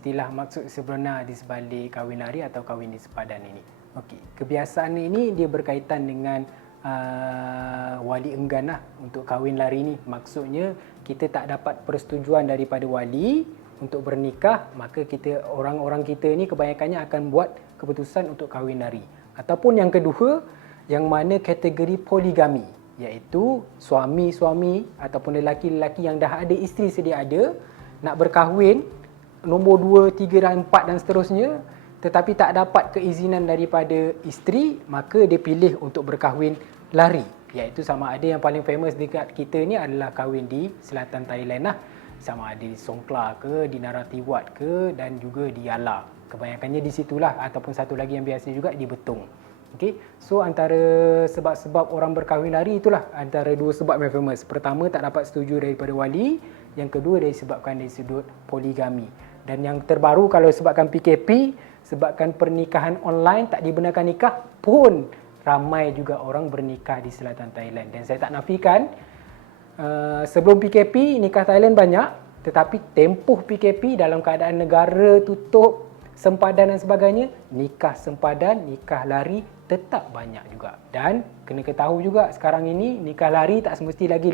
istilah maksud sebenar di sebalik kahwin lari atau kahwin di sepadan ini. Okey, kebiasaan ini dia berkaitan dengan wali enggan lah untuk kahwin lari ni. Maksudnya kita tak dapat persetujuan daripada wali untuk bernikah, maka orang-orang kita ni kebanyakannya akan buat keputusan untuk kahwin lari. Ataupun yang kedua, yang mana kategori poligami, iaitu suami-suami ataupun lelaki-lelaki yang dah ada isteri sedia ada nak berkahwin nombor 2, 3 dan 4 dan seterusnya, tetapi tak dapat keizinan daripada isteri, maka dia pilih untuk berkahwin lari. Iaitu sama ada yang paling famous dekat kita ni adalah kahwin di selatan Thailand lah. Sama ada di Songkhla ke, di Narathiwat ke, dan juga di Yala. Kebanyakannya di situlah, ataupun satu lagi yang biasa juga di Betung. Okay. So antara sebab-sebab orang berkahwin lari itulah antara dua sebab yang famous. Pertama, tak dapat setuju daripada wali. Yang kedua, disebabkan dari sudut poligami. Dan yang terbaru, kalau sebabkan PKP, sebabkan pernikahan online tak dibenarkan nikah pun ramai juga orang bernikah di selatan Thailand. Dan saya tak nafikan sebelum PKP nikah Thailand banyak, tetapi tempoh PKP dalam keadaan negara tutup, sempadan dan sebagainya, nikah sempadan, nikah lari tetap banyak juga. Dan kena ketahui juga sekarang ini nikah lari tak semesti lagi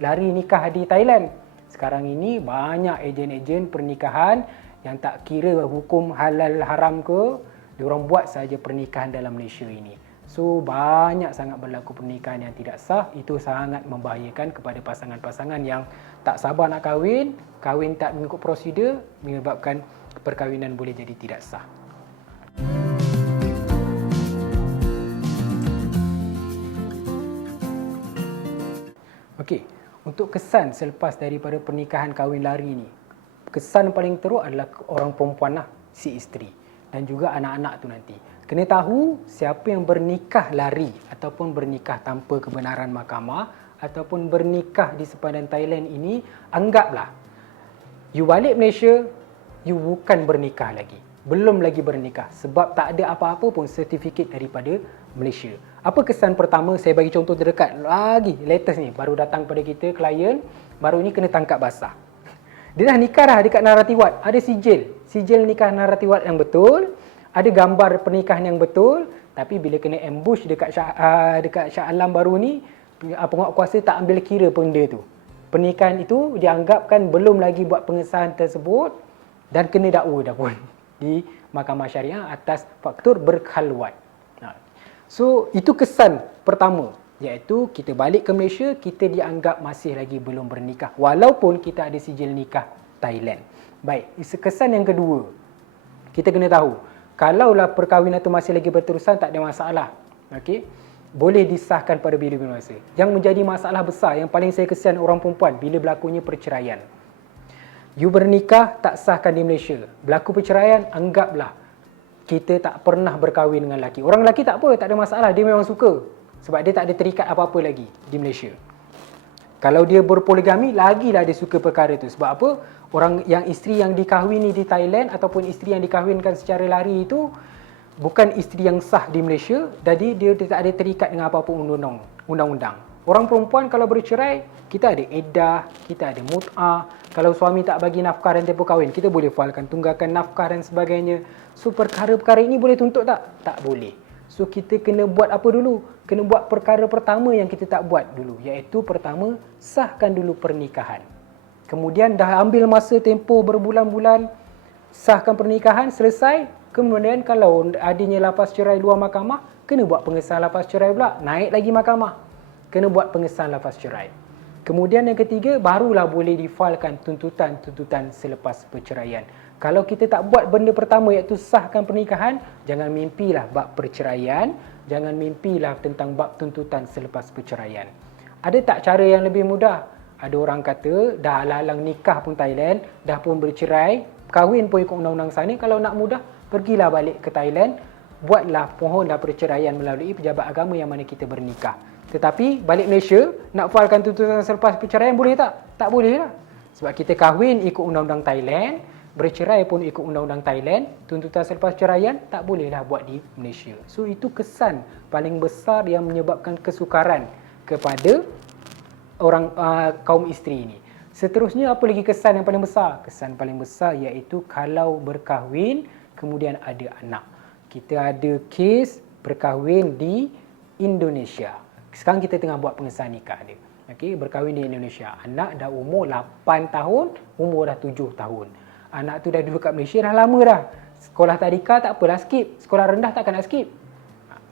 lari nikah di Thailand. Sekarang ini banyak ejen-ejen pernikahan yang tak kira hukum halal haram ke, diorang buat saja pernikahan dalam Malaysia ini. So banyak sangat berlaku pernikahan yang tidak sah. Itu sangat membahayakan kepada pasangan-pasangan yang tak sabar nak kahwin, kahwin tak mengikut prosedur, menyebabkan perkahwinan boleh jadi tidak sah. Okey, untuk kesan selepas daripada pernikahan kahwin lari ni, kesan paling teruk adalah orang perempuan lah, si isteri dan juga anak-anak tu nanti. Kena tahu siapa yang bernikah lari ataupun bernikah tanpa kebenaran mahkamah ataupun bernikah di sepadan Thailand ini, anggaplah you balik Malaysia, you bukan bernikah lagi. Belum lagi bernikah sebab tak ada apa-apa pun sertifikat daripada Malaysia. Apa kesan pertama? Saya bagi contoh terdekat lagi, latest ni, baru datang pada kita, klien baru ni kena tangkap basah. Dia dah nikah dah dekat Narathiwat, ada sijil nikah Narathiwat yang betul, ada gambar pernikahan yang betul, tapi bila kena ambush dekat Shah Alam baru ni, penguatkuasa tak ambil kira benda tu. Pernikahan itu dianggapkan belum lagi buat pengesahan tersebut dan kena dakwa dah pun di Mahkamah Syariah atas faktor berkhalwat. So itu kesan pertama, iaitu kita balik ke Malaysia, kita dianggap masih lagi belum bernikah walaupun kita ada sijil nikah Thailand. Baik, kesan yang kedua, kita kena tahu kalaulah perkahwinan itu masih lagi berterusan, tak ada masalah. Okey, boleh disahkan pada bila-bila masa. Yang menjadi masalah besar, yang paling saya kesian orang perempuan, bila berlakunya perceraian. You bernikah, tak sahkan di Malaysia. Berlaku perceraian, anggaplah kita tak pernah berkahwin dengan lelaki. Orang lelaki tak apa, tak ada masalah, dia memang suka. Sebab dia tak ada terikat apa-apa lagi di Malaysia. Kalau dia berpoligami, lagilah dia suka perkara itu. Sebab apa? Orang yang isteri yang dikahwini di Thailand ataupun isteri yang dikahwinkan secara lari itu bukan isteri yang sah di Malaysia, jadi dia tak ada terikat dengan apa-apa undang-undang. Orang perempuan kalau bercerai, kita ada iddah, kita ada mut'ah. Kalau suami tak bagi nafkah dan tempoh kahwin, kita boleh failkan tunggakan nafkah dan sebagainya. So perkara-perkara ini boleh tuntut tak? Tak boleh. So kita kena buat apa dulu? Kena buat perkara pertama yang kita tak buat dulu, iaitu pertama, sahkan dulu pernikahan. Kemudian dah ambil masa tempoh berbulan-bulan, sahkan pernikahan, selesai. Kemudian kalau adanya lapas cerai luar mahkamah, kena buat pengesahan lapas cerai pula, naik lagi mahkamah, kena buat pengesahan lapas cerai. Kemudian yang ketiga, barulah boleh difailkan tuntutan-tuntutan selepas perceraian. Kalau kita tak buat benda pertama, iaitu sahkan pernikahan, jangan mimpilah bab perceraian, jangan mimpilah tentang bab tuntutan selepas perceraian. Ada tak cara yang lebih mudah? Ada orang kata dah halang nikah pun Thailand, dah pun bercerai, kahwin pun ikut undang-undang sana. Kalau nak mudah, pergilah balik ke Thailand, buatlah pohonlah perceraian melalui pejabat agama yang mana kita bernikah. Tetapi balik Malaysia, nak failkan tuntutan selepas perceraian boleh tak? Tak boleh lah. Sebab kita kahwin ikut undang-undang Thailand, bercerai pun ikut undang-undang Thailand, tuntutan selepas perceraian tak bolehlah buat di Malaysia. So itu kesan paling besar yang menyebabkan kesukaran kepada orang kaum isteri ini. Seterusnya, apa lagi kesan yang paling besar? Kesan paling besar iaitu kalau berkahwin kemudian ada anak. Kita ada kes berkahwin di Indonesia. Sekarang kita tengah buat pengesahan nikah dia. Okey, berkahwin di Indonesia. Anak dah umur 8 tahun, umur dah 7 tahun. Anak tu dah duduk kat Malaysia dah lama dah. Sekolah tadika tak apalah skip. Sekolah rendah takkan nak skip.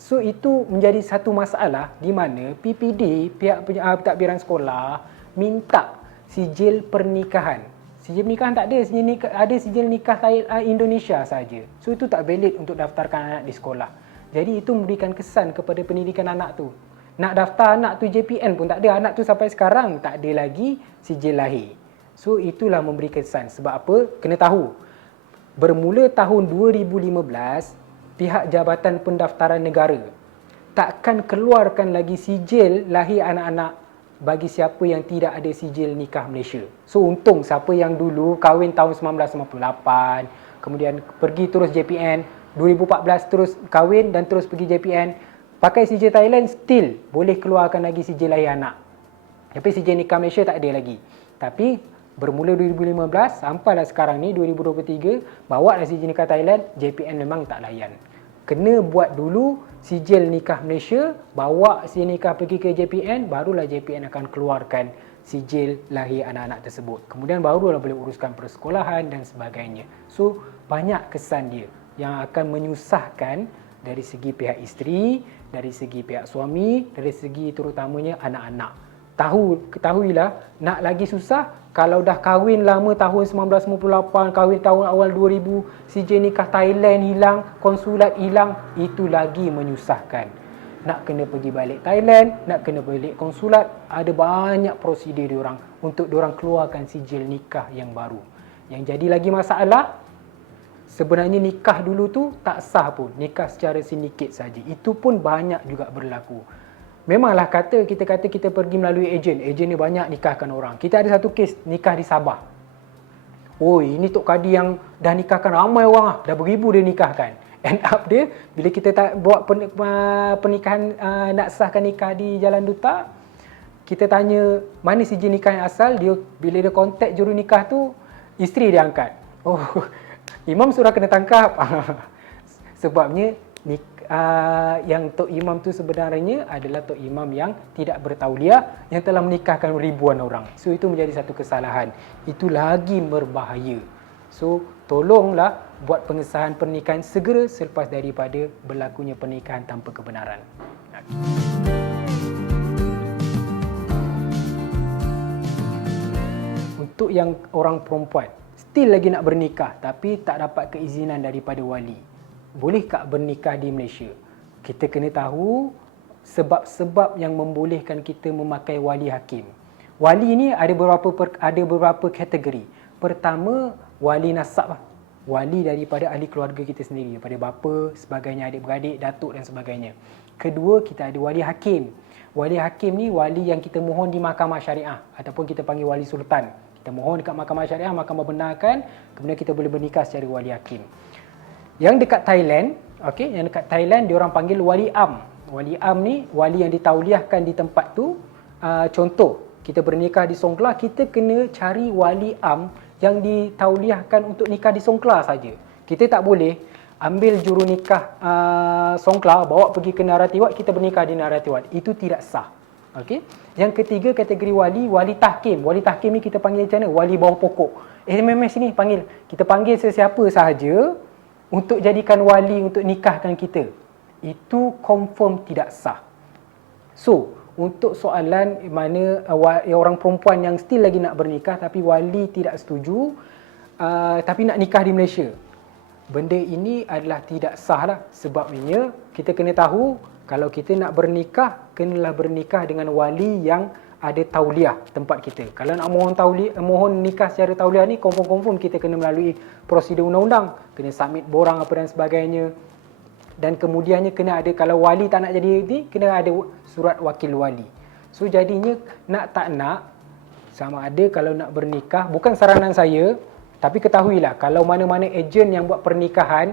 So itu menjadi satu masalah di mana PPD, pihak pentadbiran sekolah, minta sijil pernikahan. Sijil pernikahan tak ada, ada sijil nikah Indonesia saja. So itu tak valid untuk daftarkan anak di sekolah. Jadi itu memberikan kesan kepada pendidikan anak tu. Nak daftar anak tu JPN pun tak ada. Anak tu sampai sekarang tak ada lagi sijil lahir. So itulah memberi kesan. Sebab apa? Kena tahu. Bermula tahun 2015, pihak Jabatan Pendaftaran Negara takkan keluarkan lagi sijil lahir anak-anak bagi siapa yang tidak ada sijil nikah Malaysia. So untung siapa yang dulu kahwin tahun 1998, kemudian pergi terus JPN, 2014 terus kahwin dan terus pergi JPN, pakai sijil Thailand still boleh keluarkan lagi sijil lahir anak. Tapi sijil nikah Malaysia tak ada lagi. Tapi bermula 2015 sampailah sekarang ni 2023, bawa lah sijil nikah Thailand, JPN memang tak layan. Kena buat dulu sijil nikah Malaysia, bawa sijil nikah pergi ke JPN, barulah JPN akan keluarkan sijil lahir anak-anak tersebut. Kemudian barulah boleh uruskan persekolahan dan sebagainya. So banyak kesan dia yang akan menyusahkan dari segi pihak isteri, dari segi pihak suami, dari segi terutamanya anak-anak. Ketahuilah, nak lagi susah kalau dah kahwin lama tahun 1998, kahwin tahun awal 2000, sijil nikah Thailand hilang, konsulat hilang, itu lagi menyusahkan. Nak kena pergi balik Thailand, nak kena balik konsulat, ada banyak prosedur diorang untuk diorang keluarkan sijil nikah yang baru. Yang jadi lagi masalah, sebenarnya nikah dulu tu tak sah pun, nikah secara sindiket saja. Itu pun banyak juga berlaku. Memanglah kita pergi melalui ejen ni banyak nikahkan orang. Kita ada satu kes nikah di Sabah. Oh, ini Tok Kadi yang dah nikahkan ramai orang dah beribu dia nikahkan. End up dia, bila kita tak buat pernikahan, nak sahkan nikah di Jalan Duta, kita tanya mana sijil nikah yang asal, dia bila dia kontak juru nikah tu, isteri dia angkat. Oh, imam sudah kena tangkap. Sebabnya yang Tok Imam tu sebenarnya adalah Tok Imam yang tidak bertauliah, yang telah menikahkan ribuan orang. So itu menjadi satu kesalahan. Itu lagi berbahaya. So tolonglah buat pengesahan pernikahan segera selepas daripada berlakunya pernikahan tanpa kebenaran. Untuk yang orang perempuan still lagi nak bernikah tapi tak dapat keizinan daripada wali, boleh tak bernikah di Malaysia? Kita kena tahu sebab-sebab yang membolehkan kita memakai wali hakim. Wali ni ada beberapa kategori. Pertama, wali nasab. Wali daripada ahli keluarga kita sendiri, daripada bapa, sebagainya, adik-beradik, datuk dan sebagainya. Kedua, kita ada wali hakim. Wali hakim ni wali yang kita mohon di mahkamah syariah ataupun kita panggil wali sultan. Kita mohon dekat mahkamah syariah, mahkamah benarkan, kemudian kita boleh bernikah secara wali hakim. Yang dekat Thailand, yang dekat Thailand diorang panggil wali am. Wali am ni wali yang ditauliahkan di tempat tu. Contoh, kita bernikah di Songkla, kita kena cari wali am yang ditauliahkan untuk nikah di Songkla saja. Kita tak boleh ambil juru nikah Songkla, bawa pergi ke Narathiwat, kita bernikah di Narathiwat. Itu tidak sah. Yang ketiga, kategori wali tahkim. Wali tahkim ni kita panggil macam mana? Wali bawah pokok. MMS ni panggil. Kita panggil sesiapa sahaja untuk jadikan wali untuk nikahkan kita. Itu confirm tidak sah. So, untuk soalan mana orang perempuan yang still lagi nak bernikah tapi wali tidak setuju, tapi nak nikah di Malaysia, benda ini adalah tidak sah lah. Sebabnya kita kena tahu, kalau kita nak bernikah, kenalah bernikah dengan wali yang ada tauliah tempat kita. Kalau nak mohon nikah secara tauliah ni, confirm kita kena melalui prosedur undang-undang, kena submit borang apa dan sebagainya. Dan kemudiannya kena ada, kalau wali tak nak jadi ni, kena ada surat wakil wali. So jadinya nak tak nak, sama ada kalau nak bernikah, bukan saranan saya, tapi ketahuilah kalau mana-mana ejen yang buat pernikahan,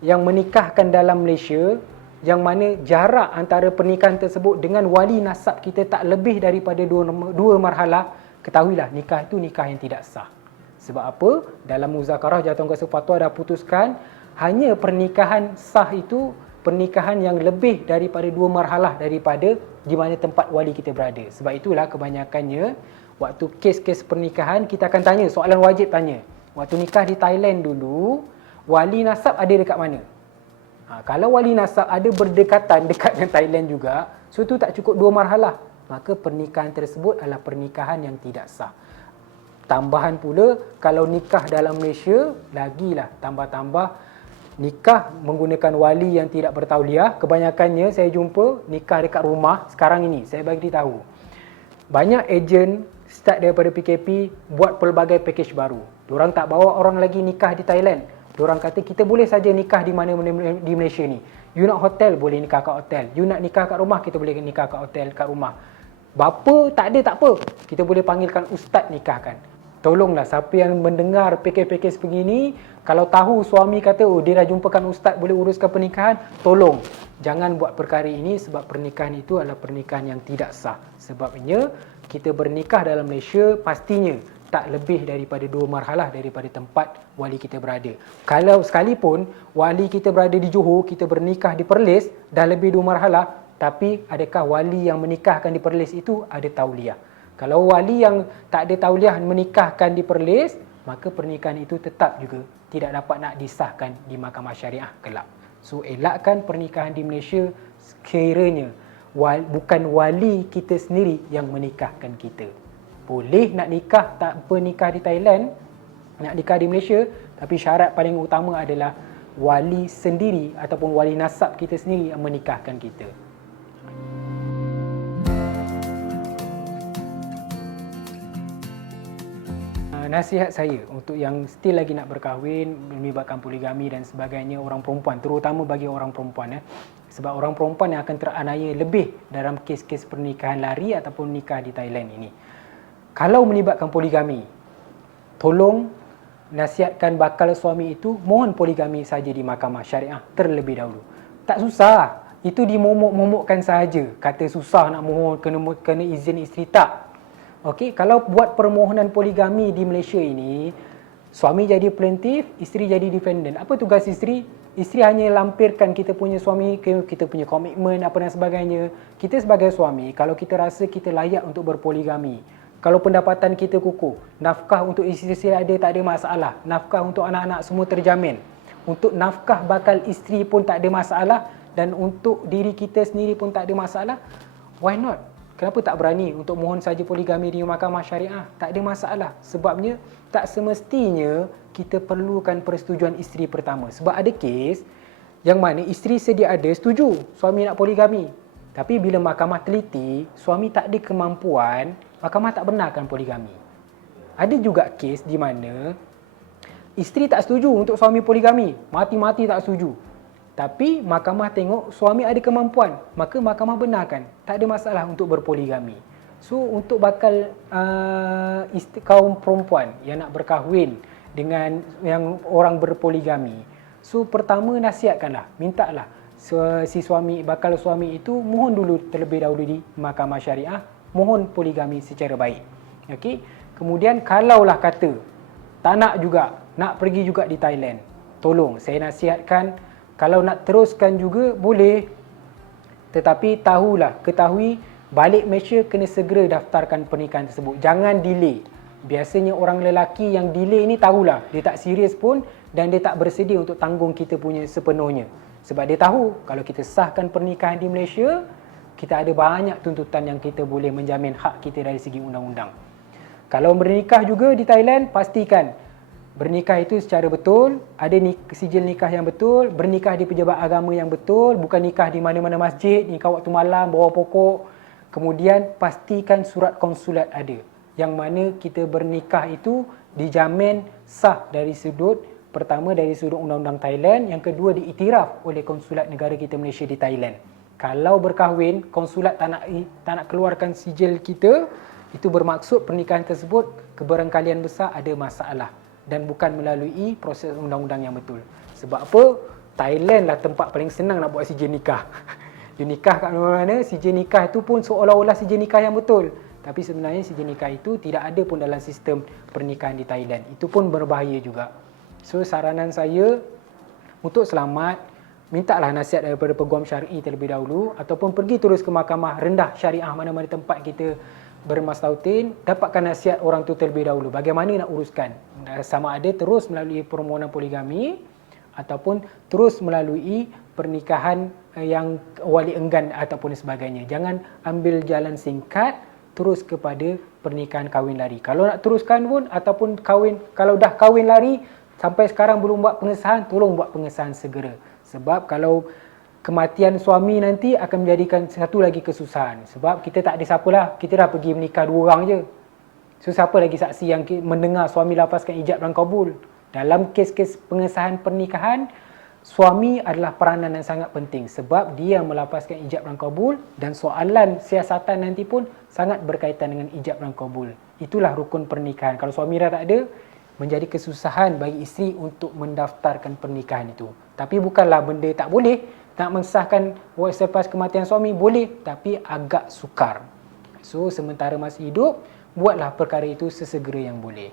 yang menikahkan dalam Malaysia, yang mana jarak antara pernikahan tersebut dengan wali nasab kita tak lebih daripada dua marhalah, ketahuilah nikah itu nikah yang tidak sah. Sebab apa? Dalam muzakarah Jawatan Kuasa Fatwa dah putuskan hanya pernikahan sah itu pernikahan yang lebih daripada 2 marhalah daripada di mana tempat wali kita berada. Sebab itulah kebanyakannya waktu kes-kes pernikahan kita akan tanya, soalan wajib tanya. Waktu nikah di Thailand dulu, wali nasab ada dekat mana? Kalau wali nasab ada berdekatan dekat dengan Thailand juga, so tu tak cukup 2 marhalah, maka pernikahan tersebut adalah pernikahan yang tidak sah. Tambahan pula, kalau nikah dalam Malaysia, lagilah tambah-tambah nikah menggunakan wali yang tidak bertauliah. Kebanyakannya saya jumpa nikah dekat rumah. Sekarang ini saya bagi tahu, banyak ejen start daripada PKP buat pelbagai package baru. Diorang tak bawa orang lagi nikah di Thailand. Diorang kata kita boleh saja nikah di mana-mana di Malaysia ni. You nak hotel, boleh nikah kat hotel. You nak nikah kat rumah, kita boleh nikah kat hotel, kat rumah. Bapa tak ada, tak apa, kita boleh panggilkan ustaz nikahkan. Tolonglah siapa yang mendengar pakej-pakej begini, kalau tahu suami kata oh dia dah jumpakan ustaz boleh uruskan pernikahan, tolong jangan buat perkara ini, sebab pernikahan itu adalah pernikahan yang tidak sah. Sebabnya kita bernikah dalam Malaysia pastinya tak lebih daripada 2 marhalah daripada tempat wali kita berada. Kalau sekalipun wali kita berada di Johor, kita bernikah di Perlis, dah lebih 2 marhalah, tapi adakah wali yang menikahkan di Perlis itu ada tauliah? Kalau wali yang tak ada tauliah menikahkan di Perlis, maka pernikahan itu tetap juga tidak dapat nak disahkan di mahkamah syariah kelak. So elakkan pernikahan di Malaysia sekiranya bukan wali kita sendiri yang menikahkan kita. Boleh nak nikah, tak apa nikah di Thailand, nak nikah di Malaysia, tapi syarat paling utama adalah wali sendiri ataupun wali nasab kita sendiri yang menikahkan kita. Nasihat saya untuk yang still lagi nak berkahwin, melibatkan poligami dan sebagainya, orang perempuan, terutama bagi orang perempuan, sebab orang perempuan yang akan teraniaya lebih dalam kes-kes pernikahan lari ataupun nikah di Thailand ini. Kalau melibatkan poligami, tolong nasihatkan bakal suami itu mohon poligami saja di mahkamah syariah terlebih dahulu. Tak susah, itu dimomok-momokkan sahaja. Kata susah nak mohon, kena izin isteri, tak. Okey, kalau buat permohonan poligami di Malaysia ini, suami jadi plaintiff, isteri jadi defendant. Apa tugas isteri? Isteri hanya lampirkan kita punya suami, kita punya komitmen apa dan sebagainya. Kita sebagai suami, kalau kita rasa kita layak untuk berpoligami, kalau pendapatan kita kukuh, nafkah untuk isteri ada, tak ada masalah. Nafkah untuk anak-anak semua terjamin. Untuk nafkah bakal isteri pun tak ada masalah, dan untuk diri kita sendiri pun tak ada masalah. Why not? Kenapa tak berani untuk mohon saja poligami di mahkamah syariah? Tak ada masalah. Sebabnya tak semestinya kita perlukan persetujuan isteri pertama. Sebab ada kes yang mana isteri sedia ada setuju suami nak poligami. Tapi bila mahkamah teliti, suami tak ada kemampuan, mahkamah tak benarkan poligami. Ada juga kes di mana isteri tak setuju untuk suami poligami, mati-mati tak setuju. Tapi mahkamah tengok suami ada kemampuan, maka mahkamah benarkan. Tak ada masalah untuk berpoligami. So untuk bakal kaum perempuan yang nak berkahwin dengan yang orang berpoligami, so pertama nasihatkanlah, mintalah si suami, bakal suami itu mohon dulu terlebih dahulu di mahkamah syariah, mohon poligami secara baik. Okey. Kemudian kalaulah kata tak nak juga, nak pergi juga di Thailand, tolong saya nasihatkan, kalau nak teruskan juga boleh, tetapi ketahui balik Malaysia kena segera daftarkan pernikahan tersebut. Jangan delay. Biasanya orang lelaki yang delay ni tahulah, dia tak serius pun dan dia tak bersedia untuk tanggung kita punya sepenuhnya. Sebab dia tahu kalau kita sahkan pernikahan di Malaysia, kita ada banyak tuntutan yang kita boleh menjamin hak kita dari segi undang-undang. Kalau bernikah juga di Thailand, pastikan bernikah itu secara betul, ada sijil nikah yang betul, bernikah di pejabat agama yang betul, bukan nikah di mana-mana masjid, nikah waktu malam, bawah pokok. Kemudian pastikan surat konsulat ada, yang mana kita bernikah itu dijamin sah dari sudut, pertama dari sudut undang-undang Thailand, yang kedua diiktiraf oleh konsulat negara kita Malaysia di Thailand. Kalau berkahwin, konsulat tak nak keluarkan sijil kita, itu bermaksud pernikahan tersebut kebarangkalian besar ada masalah dan bukan melalui proses undang-undang yang betul. Sebab apa? Thailand lah tempat paling senang nak buat sijil nikah. You nikah kat mana-mana, sijil nikah itu pun seolah-olah sijil nikah yang betul. Tapi sebenarnya sijil nikah itu tidak ada pun dalam sistem pernikahan di Thailand. Itu pun berbahaya juga. So saranan saya, untuk selamat, mintalah nasihat daripada peguam syar'i terlebih dahulu ataupun pergi terus ke mahkamah rendah syariah mana-mana tempat kita bermastautin, dapatkan nasihat orang tu terlebih dahulu bagaimana nak uruskan, sama ada terus melalui permohonan poligami ataupun terus melalui pernikahan yang wali enggan ataupun sebagainya. Jangan ambil jalan singkat terus kepada pernikahan kahwin lari. Kalau nak teruskan pun ataupun kahwin, kalau dah kahwin lari sampai sekarang belum buat pengesahan, tolong buat pengesahan segera. Sebab kalau kematian suami nanti akan menjadikan satu lagi kesusahan. Sebab kita tak ada siapa lah, kita dah pergi menikah 2 orang je. So siapa lagi saksi yang mendengar suami lafazkan ijab dan kabul? Dalam kes-kes pengesahan pernikahan, suami adalah peranan yang sangat penting sebab dia melafazkan ijab dan kabul, dan soalan siasatan nanti pun sangat berkaitan dengan ijab dan kabul. Itulah rukun pernikahan. Kalau suami dah tak ada, menjadi kesusahan bagi isteri untuk mendaftarkan pernikahan itu. Tapi bukanlah benda tak boleh, nak mensahkan selepas kematian suami boleh, tapi agak sukar. So sementara masih hidup, buatlah perkara itu sesegera yang boleh.